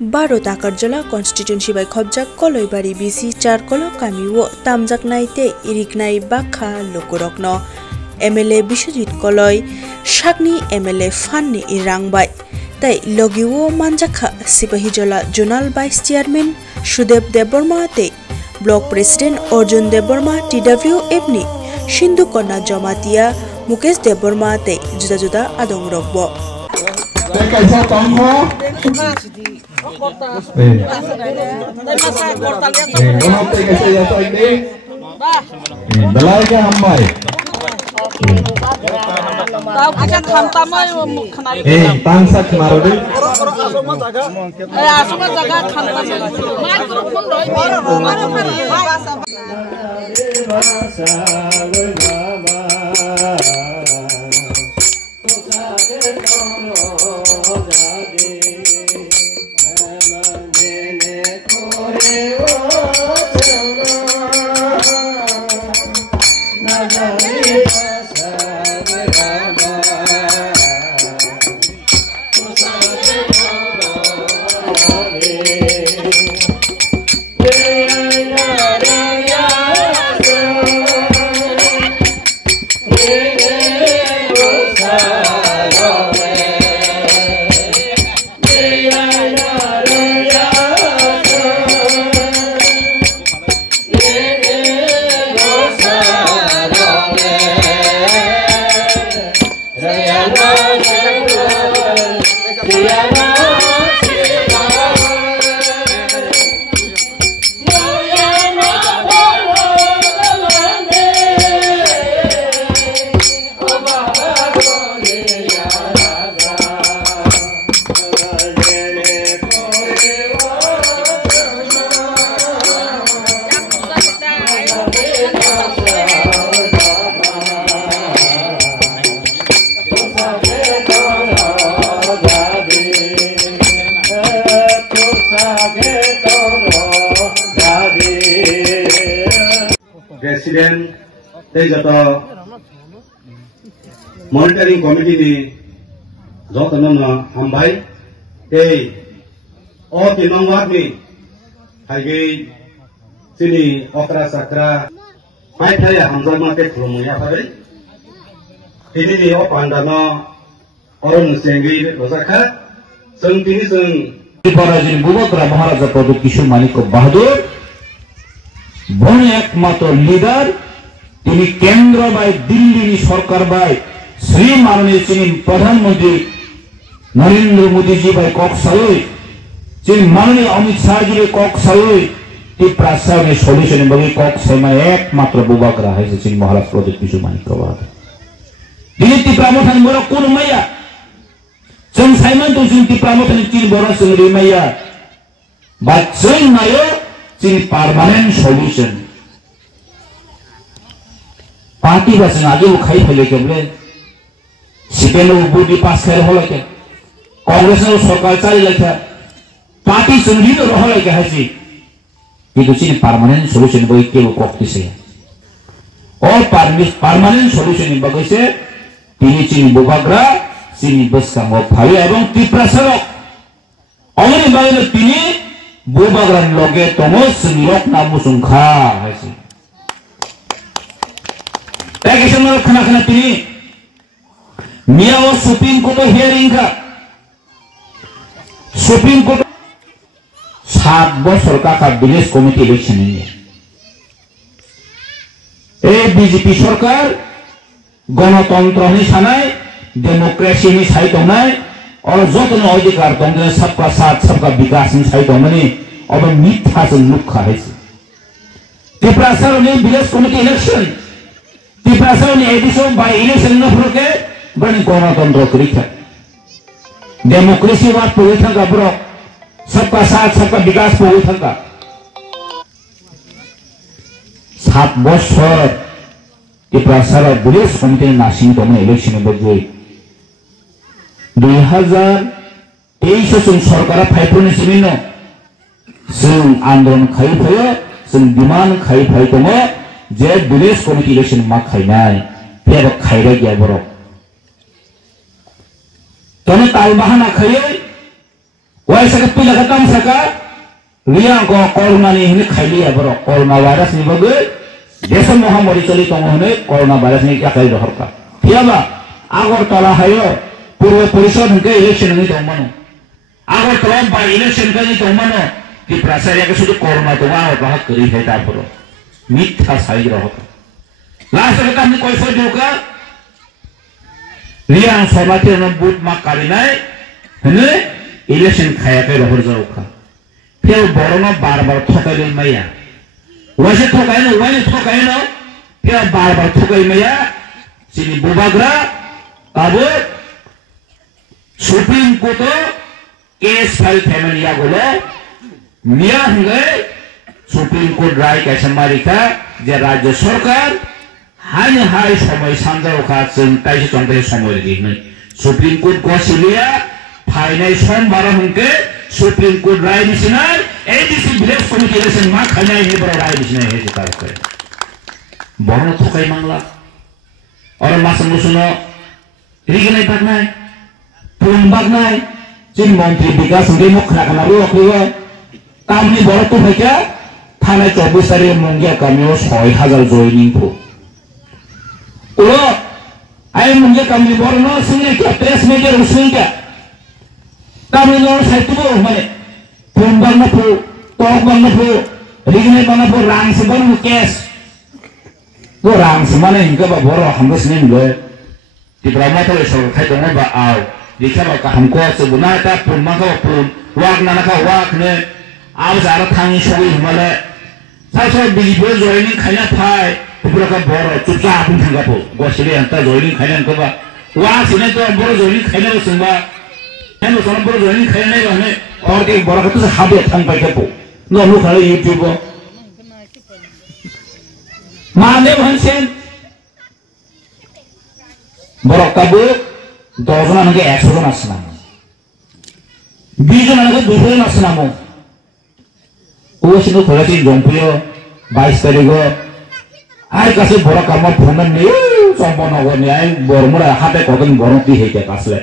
12 Takarjala constituency by Khobjak Koloibari BC Charkolo Kamiwo Tamjak Naite Iriknai Bakha Lokorokno MLA Bishojit Koloi Shagni MLA Fanni Irangbai Tai Logiwo Manjakha Sipahijala Zonal Vice Chairman Shudev Deborma Te Block President Arjun Deborma TWF ni Shindu Kona Jamatia Mukesh Deborma Te Juda Juda Adong Rokbo President, monitoring committee ni jotono hambai, all the non-work ni, hagi sini okra sakra, mai thaya hamzal market promoya pare, ini ni opandano orang senggi rosakha, sengtini seng. Parajin Bubakra Maharaja Pradip Kishore Manik Bahadur বনে একমাত্র leader তিনি কেন্দ্র by Delhi Sarkar by Shri মাননীয় চিনি প্রধানমন্ত্রী নরেন্দ্র মোদীজি by কক্সালই চিনি মাননীয় Amit Shahji কক্সালই ত্রিপ্রাসায়নের solution বলে কক্সাই মানে একমাত্র বুবাকরা হয়েছে চিনি মহারাজ প্রদীপ কিশোর মানিক বাহাদুর তিনি ত্রিপ্রামথানি বড় কোন মাইয়া जों साइमन तो जों ত্রিপ্রামথানি চিনি বড় जों माइया बा जों नायो परमानेंट सॉल्यूशन पार्टी बस आगे वो खाई फैले के बोले सीपीएम बूटी पास कर हो लगे कांग्रेस ने सरकार चल लगे पार्टी संधि तो रह लगे है जी ये तो चीन परमानेंट सॉल्यूशन वो के वो कोक्ति से और परमानेंट सॉल्यूशन बगै से तीन चीन बुबाग्रा चीन बस का वो भाई एवं त्रिप्रासरक और बारे तीन बुबाग्रान लगे तमस निरक नामु संखा है पैकेशन में खाना खाना तीनी मिया वो सुप्रीम कोर्ट हियरिंग का सुप्रीम कोर्ट 7 बছর का विलेज कमिटी इलेक्शन है ए बीजेपी सरकार गणतंत्र नि सानाय डेमोक्रेसी नि साइड होनाय और जतन अधिकार दंग सबका साथ सबका विकास नि साइड होमनि अब मिथ्या से लुखा है त्रिप्रासर ने विलेज कमिटी इलेक्शन त्रिप्रासर ने एडिशन बाय इलेक्शन न फरके बनि गणतंत्र करिखा डेमोक्रेसी बात पहुंच था ब्रो सबका साथ सबका विकास पहुंच था 7 বছর त्रिप्रासर विलेज कमिटी नासिंग दंग इलेक्शन बजे 2023 सरकार फाइफोरनि सिमिनो जों आंदोलन खायफायो जों डिमांड खायफाय दङ जे विलेज कमिटी इलेक्शन मा खायनाय फेर खायरा गया बर तने ताल बाहाना खायै Wai saka pila ka tam saka liang ko corona ni hini khaili abro corona virus ni bagai desa mahamari chali tonghone corona virus ni ka khai rohorka thiaba Agartala hayo purwa porishod hingke election ni tongmano Agartala by election ka ni tongmano ki prasarya ke sudu corona tonga bahak kari hai tarporo mitha sai rohka last ka ni koiso joka liang sabati no but ma karinai hene election khaya ke rohor jauka फिर बड़ों बार-बार ठोकाई मैया वैसे ठोकाई ना फिर बार-बार ठोकाई मैया सिनी बुबाग्रा अब supreme court case file family आगोलो मिया हंगे सुप्रीम कोर्ट राय कैसे मारिका जे राज्य सरकार हाय समय सांजा का चिंता से चंद्र समय लगी नहीं सुप्रीम कोर्ट गसिलिया फाइनल सोमवार हंगे सुप्रीम कोर्ट राय दिसिनाय एडीसी विलेज कमिटी इलेक्शन मा खानाय हे बरो राय दिसिनाय हे जितार करे बहन थकाय मांगला और मासम मुसुनो रिगनाय बागनाय पुन बागनाय जिन मंत्री विकास संगे मुखना खानाबो अखरियो कामनि बरो तो फैका थानाय 24 तारिख मंगिया कामियो 6000 जॉइनिंग फो ओ आय मंगिया कामनि बरो न सिंगे के प्रेस मीडिया रुसिंगा kami lor saya tu mana pun bang na po tok bang na po rigine bang na po rang sebang kes go rang semana hingga ba boro hamdo sini lo di drama tu esok kai dong ba au di kaba ka hamko sebuna ta pun maka pun wak na ka wak ne au zara tangi shogi himale sai sai bigi bo joining khaya phai pura ka boro chupcha pun thanga po go sile anta joining khaya ko ba wa sine to boro joining khaya lo sumba hello Sonam बरो joining खाय नै रहने और एक बड़ा कत से हाबे थांग पाइ केपो न नु खाले यूट्यूब माने भनसेन बरो काबो 10 जना नगे 100 जना आसना 20 जना नगे 200 जना आसना मो ओसिनो थोरासि जंपियो 22 तारिख आइ कासे बरो काम फोन नै सम्पन्न गर्ने आइ बरमुरा हाते कतन बरती हेके कासले